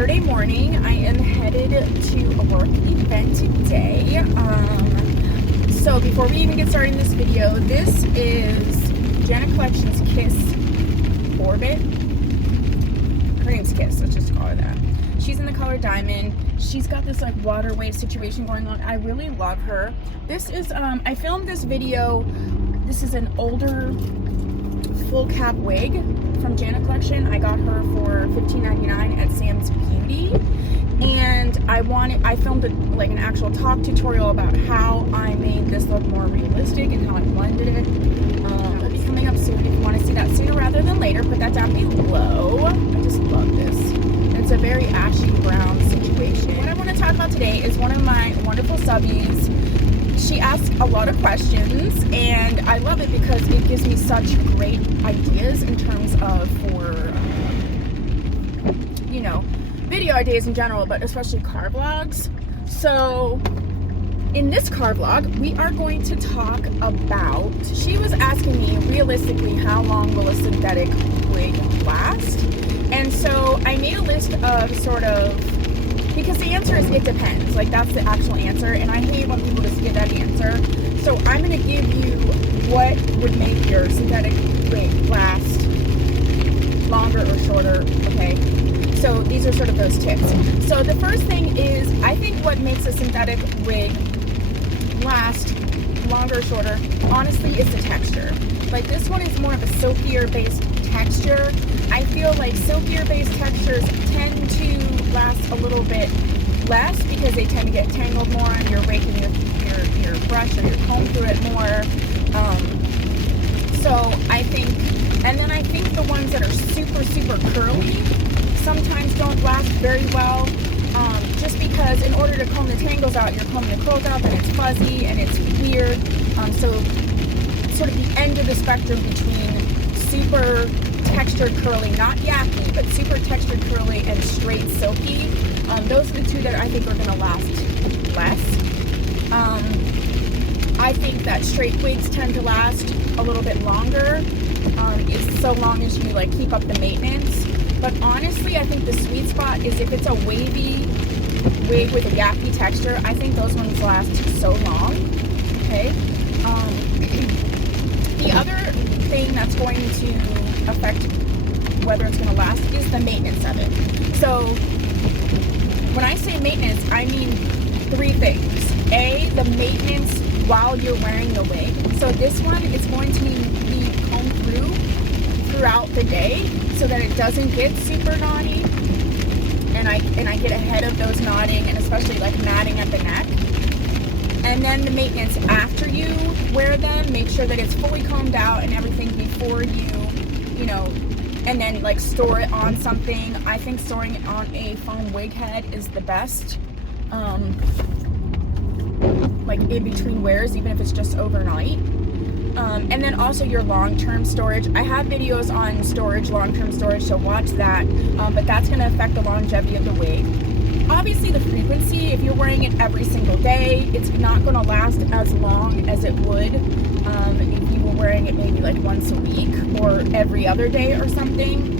Saturday morning. I am headed to a work event today. So before we even get started in this video, this is Janet Collection's Kiss Orbit. Her name's Kiss, let's just call her that. She's in the color Diamond. She's got this like water wave situation going on. I really love her. This is, I filmed this video. This is an older full cap wig from Janet Collection. I got her for $15.99 at Sam's Beauty, and I filmed like an actual talk tutorial about how I made this look more realistic and how I blended it. It'll be coming up soon. If you want to see that sooner rather than later, put that down below. I just love this. It's a very ashy brown situation. What I want to talk about today is one of my wonderful subbies. She asks a lot of questions, and I love it because it gives me such great ideas in terms of video ideas in general, but especially car vlogs. So in this car vlog, we are going to talk about, she was asking me realistically how long will a synthetic wig last, and so I made a list of because the answer is it depends. Like, that's the actual answer, and I hate when people just give that answer. So I'm going to give you what would make your synthetic wig last longer or shorter, okay? So these are sort of those tips. So the first thing is, I think what makes a synthetic wig last longer or shorter, honestly, is the texture. Like, this one is more of a silkier based texture. I feel like silkier based textures tend to last a little bit less because they tend to get tangled more and you're raking your brush or your comb through it more. So I think the ones that are super curly sometimes don't last very well, just because in order to comb the tangles out, you're combing the curls out, and it's fuzzy and it's weird. So sort of the end of the spectrum between super textured curly, not yappy, but super textured curly and straight silky. Those are the two that I think are going to last less. I think that straight wigs tend to last a little bit longer, so long as you like keep up the maintenance. But honestly, I think the sweet spot is if it's a wavy wig with a yappy texture. I think those ones last so long. Okay. The other thing that's going to affect whether it's going to last is the maintenance of it. So when I say maintenance, I mean three things. A, the maintenance while you're wearing the wig. So this one is going to be combed throughout the day so that it doesn't get super knotty, and I get ahead of those knotting and especially like matting at the neck. And then the maintenance after you wear them, make sure that it's fully combed out and everything before and then like store it on something. I think storing it on a foam wig head is the best, like in between wears, even if it's just overnight. And then also your long-term storage. I have videos on long-term storage, so watch that, but that's going to affect the longevity of the wig. Obviously the frequency, if you're wearing it every single day, it's not going to last as long as it would if you were wearing it maybe like once a week or every other day or something.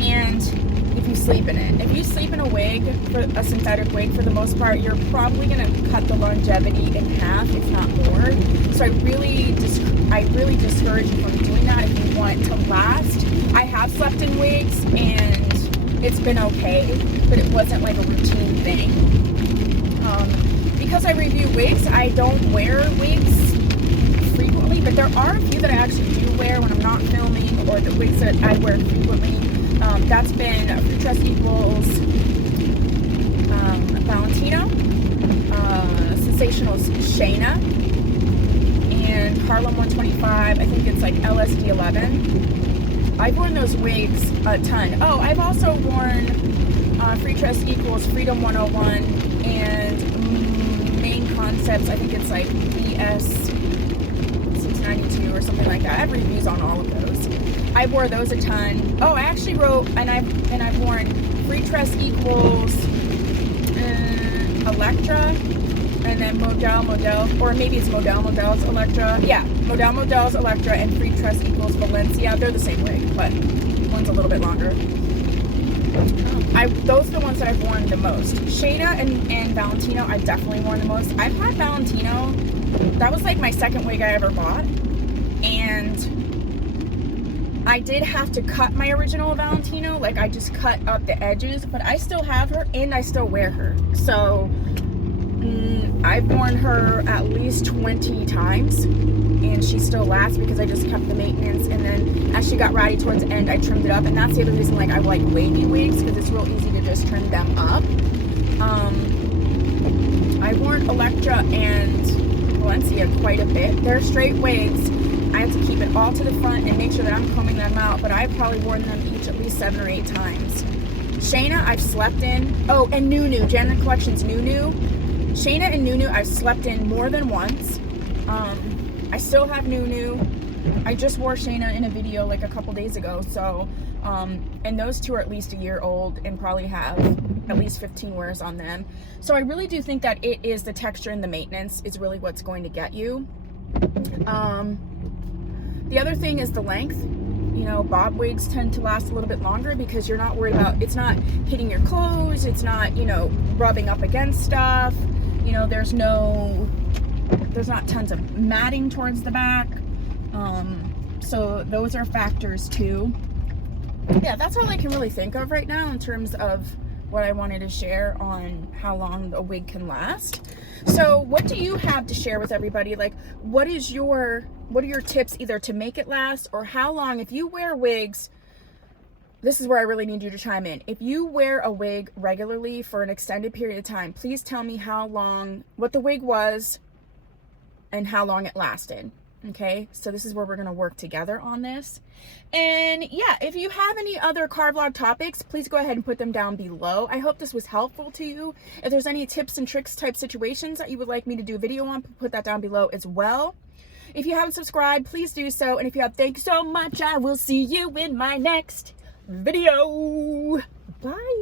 And if you sleep in it. If you sleep in a wig, for a synthetic wig, for the most part, you're probably going to cut the longevity in half, if not more. So I really discourage you from doing that if you want it to last. I have slept in wigs and it's been okay, but it wasn't like a routine thing. Because I review wigs, I don't wear wigs frequently, but there are a few that I actually do wear when I'm not filming, or the wigs that I wear frequently. That's been Fruit Dress Equals, Valentino, Sensational Shayna, and Harlem 125. I think it's like LSD 11. I've worn those wigs a ton. Oh, I've also worn Fruit Dress Equals Freedom 101 and Main Concepts. I think it's like BS 692 or something like that. I have reviews on all of those. I wore those a ton. Oh, I actually wrote, and I've worn Free Tress Equals Electra, and then Model, or maybe it's Model's Electra. Yeah, Model's Electra and Free Tress Equals Valencia. They're the same wig, but one's a little bit longer. Those are the ones that I've worn the most. Shayna and Valentino, I've definitely worn the most. I've had Valentino, that was like my second wig I ever bought. And I did have to cut my original Valentino. Like, I just cut up the edges, but I still have her and I still wear her. So I've worn her at least 20 times and she still lasts because I just kept the maintenance. And then as she got ratty towards the end, I trimmed it up. And that's the other reason, like, I like wavy wigs, because it's real easy to just trim them up. I've worn Electra and Valencia quite a bit. They're straight wigs. I have to keep it all to the front and make sure that I'm combing them out, but I've probably worn them each at least 7 or 8 times. Shayna, I've slept in. Oh, and Nunu, Janet Collections Nunu. Shayna and Nunu, I've slept in more than once. I still have Nunu. I just wore Shayna in a video like a couple days ago, so, and those two are at least a year old and probably have at least 15 wears on them. So I really do think that it is the texture and the maintenance is really what's going to get you. The other thing is the length. You know, bob wigs tend to last a little bit longer because you're not worried about, it's not hitting your clothes, it's not, you know, rubbing up against stuff. You know, there's not tons of matting towards the back. So those are factors too. Yeah, that's all I can really think of right now in terms of what I wanted to share on how long a wig can last. So what do you have to share with everybody? Like, what are your tips either to make it last, or how long, if you wear wigs, this is where I really need you to chime in. If you wear a wig regularly for an extended period of time, please tell me how long, what the wig was and how long it lasted. Okay, so this is where we're going to work together on this. And yeah, if you have any other car vlog topics, please go ahead and put them down below. I hope this was helpful to you. If there's any tips and tricks type situations that you would like me to do a video on, put that down below as well. If you haven't subscribed, please do so. And if you have, thank you so much. I will see you in my next video. Bye.